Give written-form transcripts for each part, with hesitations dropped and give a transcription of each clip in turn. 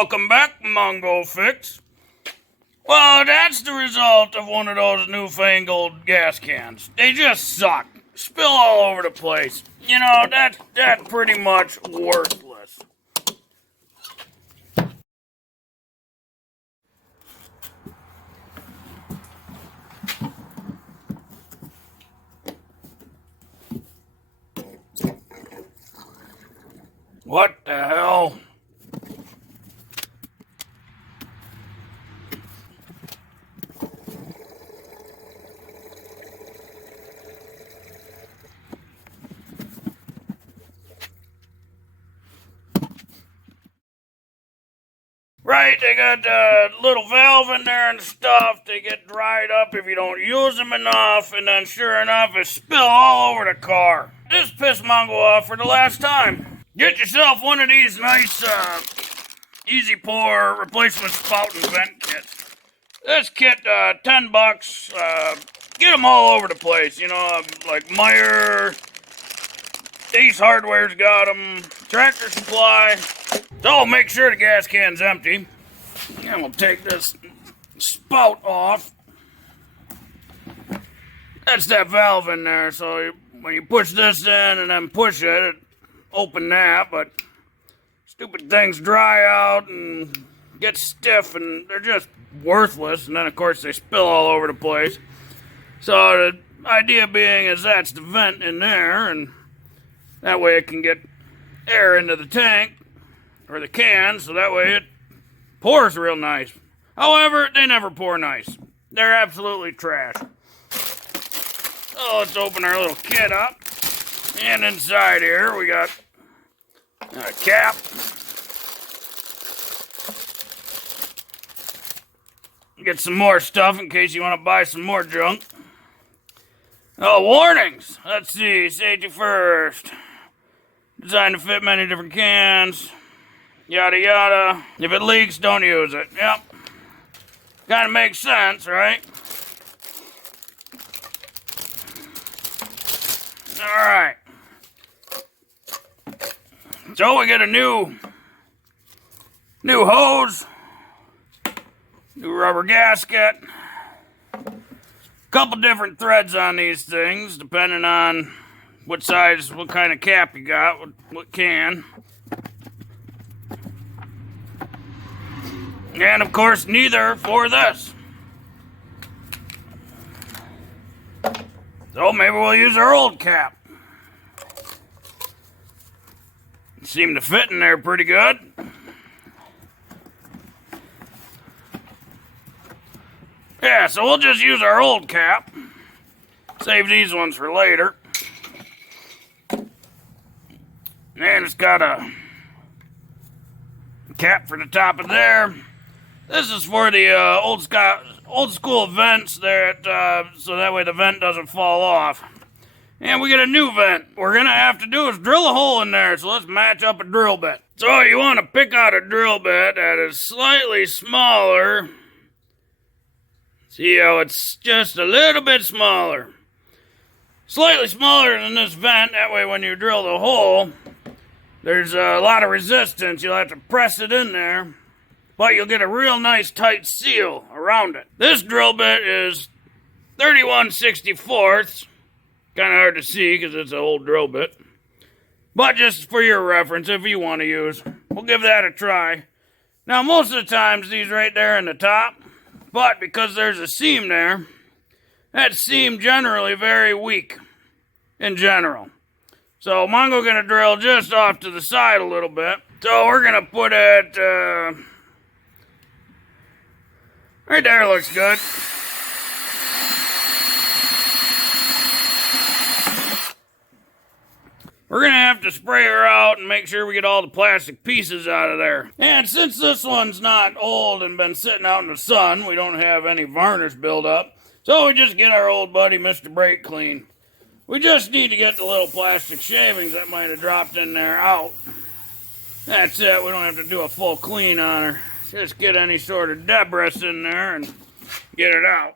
Welcome back, Mongo Fix. Well, that's the result of one of those newfangled gas cans. They just suck. Spill all over the place. You know, that's pretty much worthless. What the hell? Right, they got a little valve in there and stuff. They get dried up if you don't use them enough, and then sure enough, it spill all over the car. This pissed Mongo off for the last time. Get yourself one of these nice, easy pour replacement spout and vent kits. This kit, $10. Get them all over the place, you know, like Meyer, Ace Hardware's got them, Tractor Supply. So make sure the gas can's empty. And we'll take this spout off. That's that valve in there, so when you push this in and then push it, open that, but stupid things dry out and get stiff and they're just worthless, and then of course they spill all over the place. So the idea being is that's the vent in there, and that way it can get air into the tank or the can, so that way it pours real nice. However, they never pour nice. They're absolutely trash. So let's open our little kit up. And inside here we got a cap. Get some more stuff in case you want to buy some more junk. Oh, warnings. Let's see. Safety first. Designed to fit many different cans. Yada yada. If it leaks, don't use it. Yep. Kind of makes sense, right? Alright. So we get a new hose. New rubber gasket. Couple different threads on these things, depending on what size, what kind of cap you got, what can. And of course, neither for this. So maybe we'll use our old cap. It seemed to fit in there pretty good. Yeah, so we'll just use our old cap. Save these ones for later. And it's got a cap for the top of there. This is for the old school vents there, so that way the vent doesn't fall off. And we get a new vent. What we're gonna have to do is drill a hole in there, so let's match up a drill bit. So you want to pick out a drill bit that is slightly smaller. See how it's just a little bit smaller. Slightly smaller than this vent, that way when you drill the hole, there's a lot of resistance. You'll have to press it in there, but you'll get a real nice tight seal around it. This drill bit is 31/64. Kind of hard to see because it's an old drill bit. But just for your reference, if you want to use, we'll give that a try. Now, most of the times, these right there in the top, but because there's a seam there, that seam generally very weak in general. So Mongo gonna drill just off to the side a little bit. So we're gonna put it right there. Looks good. We're gonna have to spray her out and make sure we get all the plastic pieces out of there. And since this one's not old and been sitting out in the sun, we don't have any varnish buildup. So we just get our old buddy Mr. Brake Clean. We just need to get the little plastic shavings that might have dropped in there out. That's it. We don't have to do a full clean on her. Just get any sort of debris in there and get it out.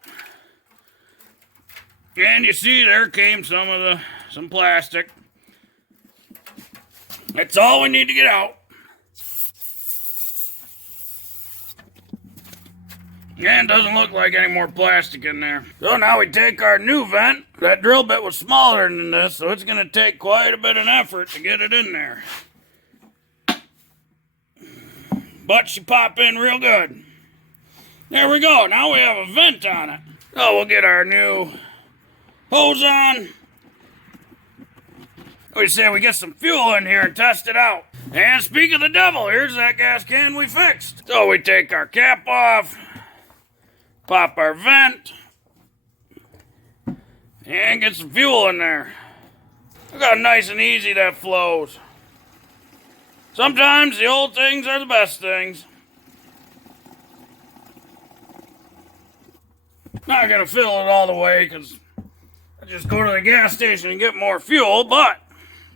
And you see there came some plastic. That's all we need to get out. And it doesn't look like any more plastic in there. So now we take our new vent. That drill bit was smaller than this, so it's going to take quite a bit of effort to get it in there. But she popped in real good. There we go. Now we have a vent on it. So we'll get our new hose on. We say we get some fuel in here and test it out. And speak of the devil, here's that gas can we fixed. So we take our cap off, pop our vent, and get some fuel in there. Look how nice and easy that flows. Sometimes the old things are the best things. Not gonna fill it all the way because I just go to the gas station and get more fuel, but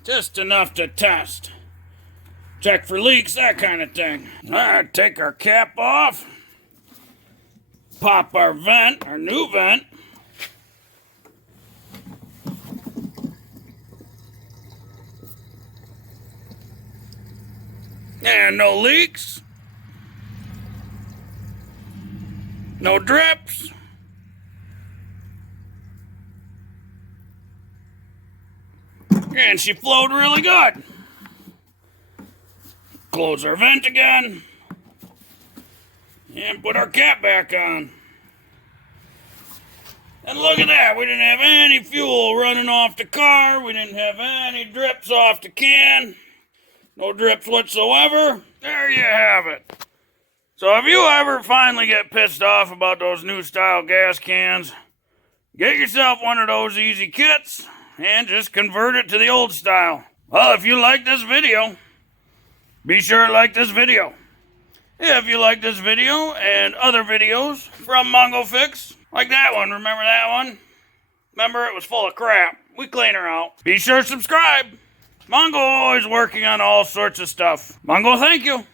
just enough to test. Check for leaks, that kind of thing. Alright, take our cap off. Pop our vent, our new vent. And no leaks. No drips. And she flowed really good. Close our vent again. And put our cap back on. And look at that. We didn't have any fuel running off the car. We didn't have any drips off the can. No drips whatsoever. There you have it. So if you ever finally get pissed off about those new style gas cans, get yourself one of those easy kits and just convert it to the old style. Well, if you like this video, be sure to like this video. If you like this video and other videos from Mongo Fix, like that one, remember that one? Remember, it was full of crap. We clean her out. Be sure to subscribe. Mongo always working on all sorts of stuff. Mongo, thank you.